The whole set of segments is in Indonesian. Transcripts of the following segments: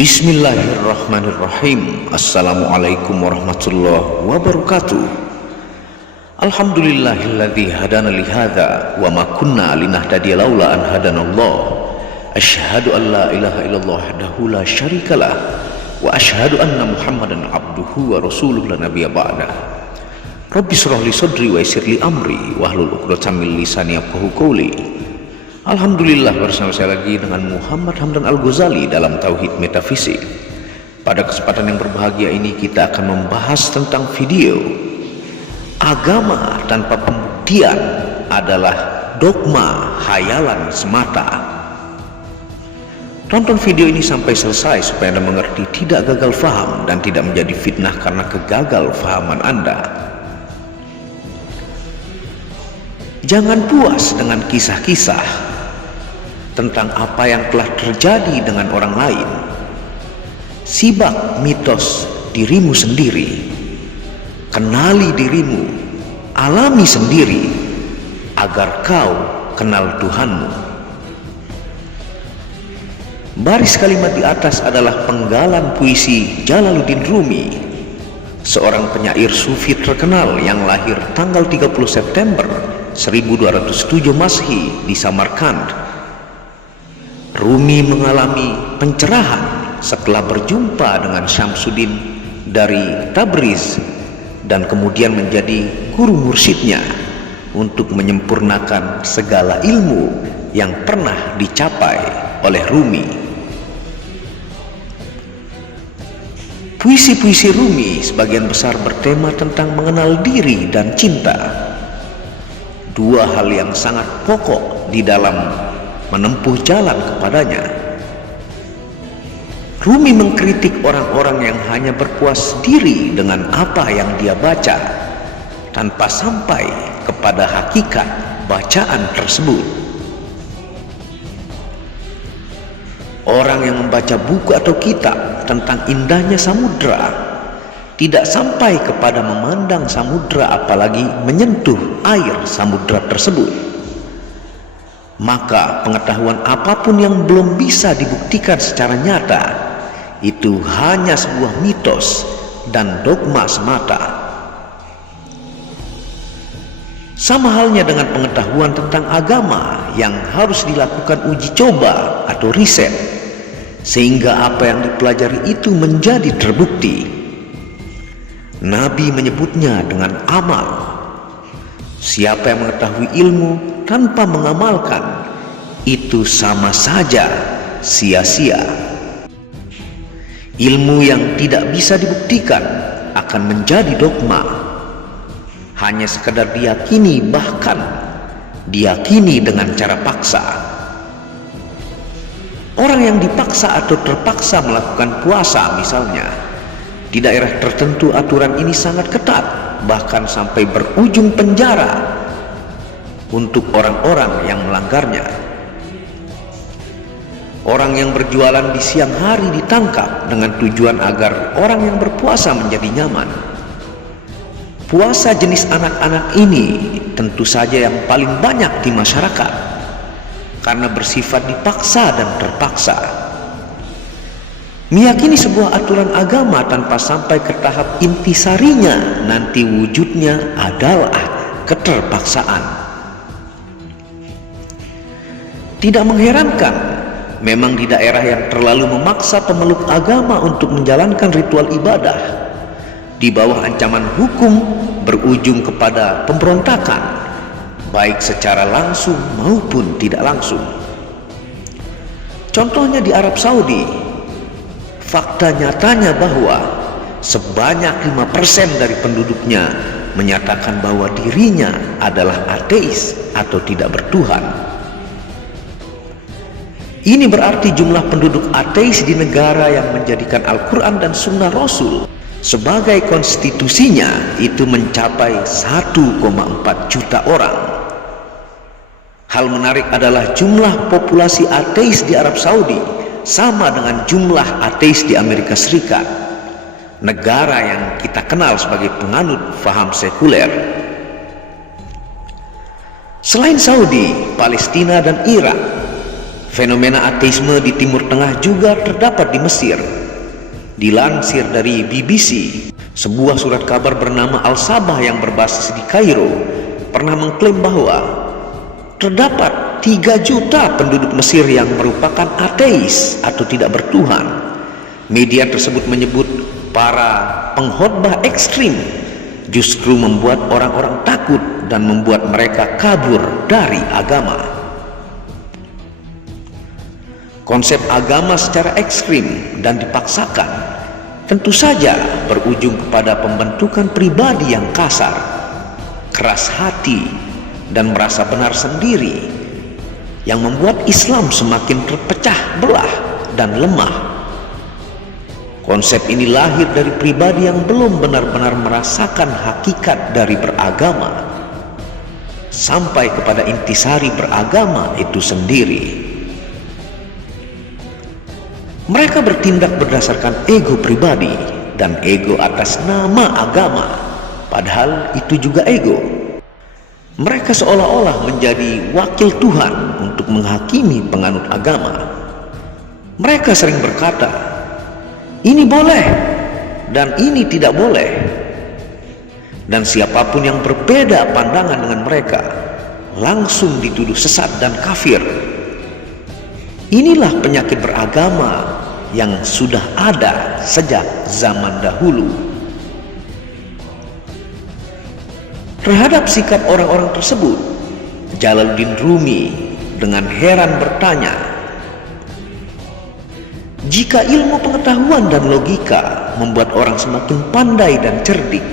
Bismillahirrahmanirrahim. Assalamualaikum warahmatullahi wabarakatuh. Alhamdulillahilladzi hadana li hadza wa ma kunna linahtadiya laula an hadanallah. Asyhadu an la ilaha illallah wahdahu la syarikalah wa asyhadu anna Muhammadan abduhu wa rasuluhu la nabiyya ba'da. Rabbi shrah li sadri wa yassir li amri wahlul 'uqdatam min lisani yafqahu qawli. Alhamdulillah, bersama saya lagi dengan Muhammad Hamdan Al-Ghazali dalam Tauhid Metafisik. Pada kesempatan yang berbahagia ini kita akan membahas tentang video agama tanpa pembuktian adalah dogma hayalan semata. Tonton video ini sampai selesai supaya Anda mengerti, tidak gagal faham dan tidak menjadi fitnah karena kegagal fahaman Anda. Jangan puas dengan kisah-kisah tentang apa yang telah terjadi dengan orang lain. Sibak mitos dirimu sendiri, kenali dirimu, alami sendiri agar kau kenal Tuhanmu. Baris kalimat di atas adalah penggalan puisi Jalaluddin Rumi, seorang penyair sufi terkenal yang lahir tanggal 30 September 1207 Masehi di Samarkand. Rumi mengalami pencerahan setelah berjumpa dengan Syamsuddin dari Tabriz dan kemudian menjadi guru mursyidnya untuk menyempurnakan segala ilmu yang pernah dicapai oleh Rumi. Puisi-puisi Rumi sebagian besar bertema tentang mengenal diri dan cinta, dua hal yang sangat pokok di dalam menempuh jalan kepadanya. Rumi mengkritik orang-orang yang hanya berpuas diri dengan apa yang dia baca tanpa sampai kepada hakikat bacaan tersebut. Orang yang membaca buku atau kitab tentang indahnya samudra tidak sampai kepada memandang samudra apalagi menyentuh air samudra tersebut, maka pengetahuan apapun yang belum bisa dibuktikan secara nyata itu hanya sebuah mitos dan dogma semata. Sama halnya dengan pengetahuan tentang agama yang harus dilakukan uji coba atau riset sehingga apa yang dipelajari itu menjadi terbukti. Nabi menyebutnya dengan amal. Siapa yang mengetahui ilmu tanpa mengamalkan, itu sama saja sia-sia. Ilmu yang tidak bisa dibuktikan akan menjadi dogma, hanya sekedar diyakini, bahkan diyakini dengan cara paksa. Orang yang dipaksa atau terpaksa melakukan puasa misalnya, di daerah tertentu aturan ini sangat ketat, bahkan sampai berujung penjara untuk orang-orang yang melanggarnya. Orang yang berjualan di siang hari ditangkap dengan tujuan agar orang yang berpuasa menjadi nyaman. Puasa jenis anak-anak ini tentu saja yang paling banyak di masyarakat karena bersifat dipaksa dan terpaksa. Meyakini sebuah aturan agama tanpa sampai ke tahap intisarinya nanti wujudnya adalah keterpaksaan. Tidak mengherankan memang di daerah yang terlalu memaksa pemeluk agama untuk menjalankan ritual ibadah di bawah ancaman hukum berujung kepada pemberontakan, baik secara langsung maupun tidak langsung. Contohnya di Arab Saudi, fakta nyatanya bahwa sebanyak 5% dari penduduknya menyatakan bahwa dirinya adalah ateis atau tidak bertuhan. Ini berarti jumlah penduduk ateis di negara yang menjadikan Al-Quran dan Sunnah Rasul sebagai konstitusinya itu mencapai 1,4 juta orang. Hal menarik adalah jumlah populasi ateis di Arab Saudi sama dengan jumlah ateis di Amerika Serikat, negara yang kita kenal sebagai penganut faham sekuler. Selain Saudi, Palestina dan Irak, Fenomena ateisme di Timur Tengah juga terdapat di Mesir. Dilansir dari BBC, sebuah surat kabar bernama Al-Sabah yang berbasis di Kairo pernah mengklaim bahwa terdapat 3 juta penduduk Mesir yang merupakan ateis atau tidak bertuhan. Media tersebut menyebut para pengkhotbah ekstrim justru membuat orang-orang takut dan membuat mereka kabur dari agama. Konsep agama secara ekstrim dan dipaksakan tentu saja berujung kepada pembentukan pribadi yang kasar, keras hati, dan merasa benar sendiri, yang membuat Islam semakin terpecah belah dan lemah. Konsep ini lahir dari pribadi yang belum benar-benar merasakan hakikat dari beragama, sampai kepada intisari beragama itu sendiri. Mereka bertindak berdasarkan ego pribadi dan ego atas nama agama, padahal itu juga ego. Mereka seolah-olah menjadi wakil Tuhan untuk menghakimi penganut agama. Mereka sering berkata, ini boleh dan ini tidak boleh. Dan siapapun yang berbeda pandangan dengan mereka langsung dituduh sesat dan kafir. Inilah penyakit beragama yang sudah ada sejak zaman dahulu. Terhadap sikap orang-orang tersebut, Jalaluddin Rumi dengan heran bertanya, jika ilmu pengetahuan dan logika membuat orang semakin pandai dan cerdik,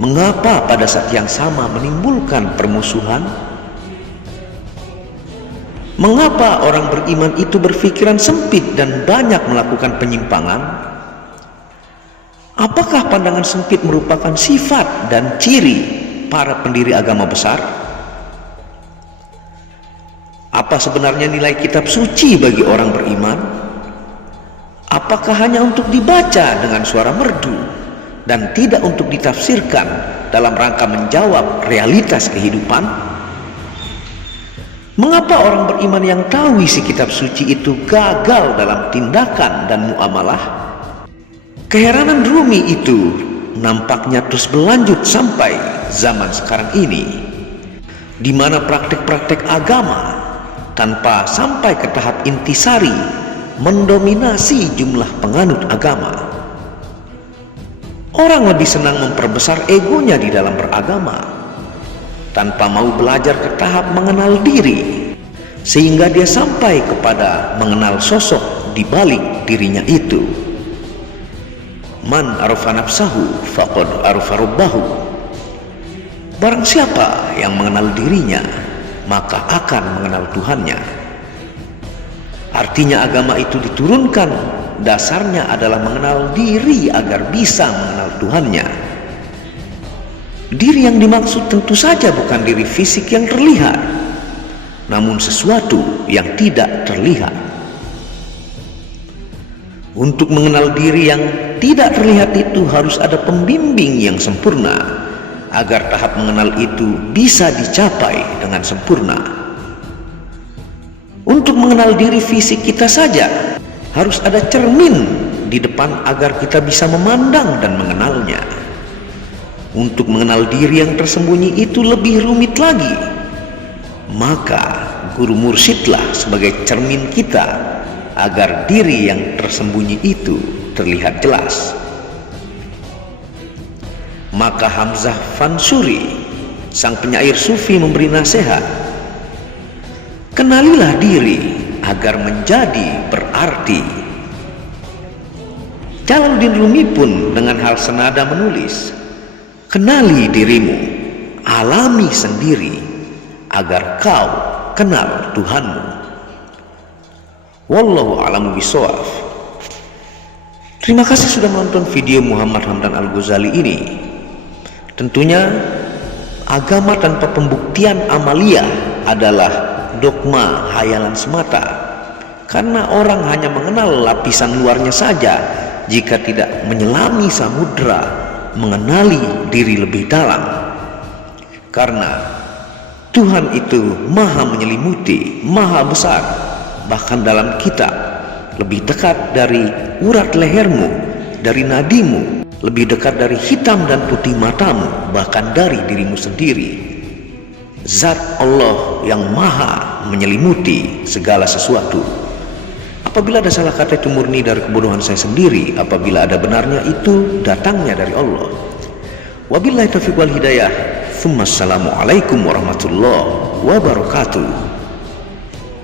mengapa pada saat yang sama menimbulkan permusuhan? Mengapa orang beriman itu berpikiran sempit dan banyak melakukan penyimpangan? Apakah pandangan sempit merupakan sifat dan ciri para pendiri agama besar? Apa sebenarnya nilai kitab suci bagi orang beriman? Apakah hanya untuk dibaca dengan suara merdu dan tidak untuk ditafsirkan dalam rangka menjawab realitas kehidupan? Mengapa orang beriman yang tahu isi kitab suci itu gagal dalam tindakan dan muamalah? Keheranan Rumi itu nampaknya terus berlanjut sampai zaman sekarang ini, di mana praktik-praktik agama tanpa sampai ke tahap intisari mendominasi jumlah penganut agama. Orang lebih senang memperbesar egonya di dalam beragama tanpa mau belajar ke tahap mengenal diri, sehingga dia sampai kepada mengenal sosok di balik dirinya itu. Man arafa nafsahu faqad arafa rabbahu. Barang siapa yang mengenal dirinya, maka akan mengenal Tuhannya. Artinya agama itu diturunkan, dasarnya adalah mengenal diri agar bisa mengenal Tuhannya. Diri yang dimaksud tentu saja bukan diri fisik yang terlihat, namun sesuatu yang tidak terlihat. Untuk mengenal diri yang tidak terlihat itu harus ada pembimbing yang sempurna, agar tahap mengenal itu bisa dicapai dengan sempurna. Untuk mengenal diri fisik kita saja, harus ada cermin di depan agar kita bisa memandang dan mengenalnya. Untuk mengenal diri yang tersembunyi itu lebih rumit lagi. Maka guru mursyidlah sebagai cermin kita agar diri yang tersembunyi itu terlihat jelas. Maka Hamzah Fansuri, sang penyair sufi, memberi nasihat, kenalilah diri agar menjadi berarti. Jalaluddin Rumi pun dengan hal senada menulis, kenali dirimu, alami sendiri, agar kau kenal Tuhanmu. Wallahu a'lamu bishawab. Terima kasih sudah menonton video Muhammad Hamdan Al-Ghazali ini. Tentunya agama tanpa pembuktian amaliyah adalah dogma hayalan semata, karena orang hanya mengenal lapisan luarnya saja jika tidak menyelami samudra mengenali diri lebih dalam. Karena Tuhan itu maha menyelimuti, maha besar. Bahkan dalam kitab, lebih dekat dari urat lehermu, dari nadimu, lebih dekat dari hitam dan putih matamu, bahkan dari dirimu sendiri. Zat Allah yang maha menyelimuti segala sesuatu. Apabila ada salah kata itu murni dari kebodohan saya sendiri, apabila ada benarnya itu datangnya dari Allah. Wabillahi taufiq wal hidayah. Assalamualaikum warahmatullahi wabarakatuh.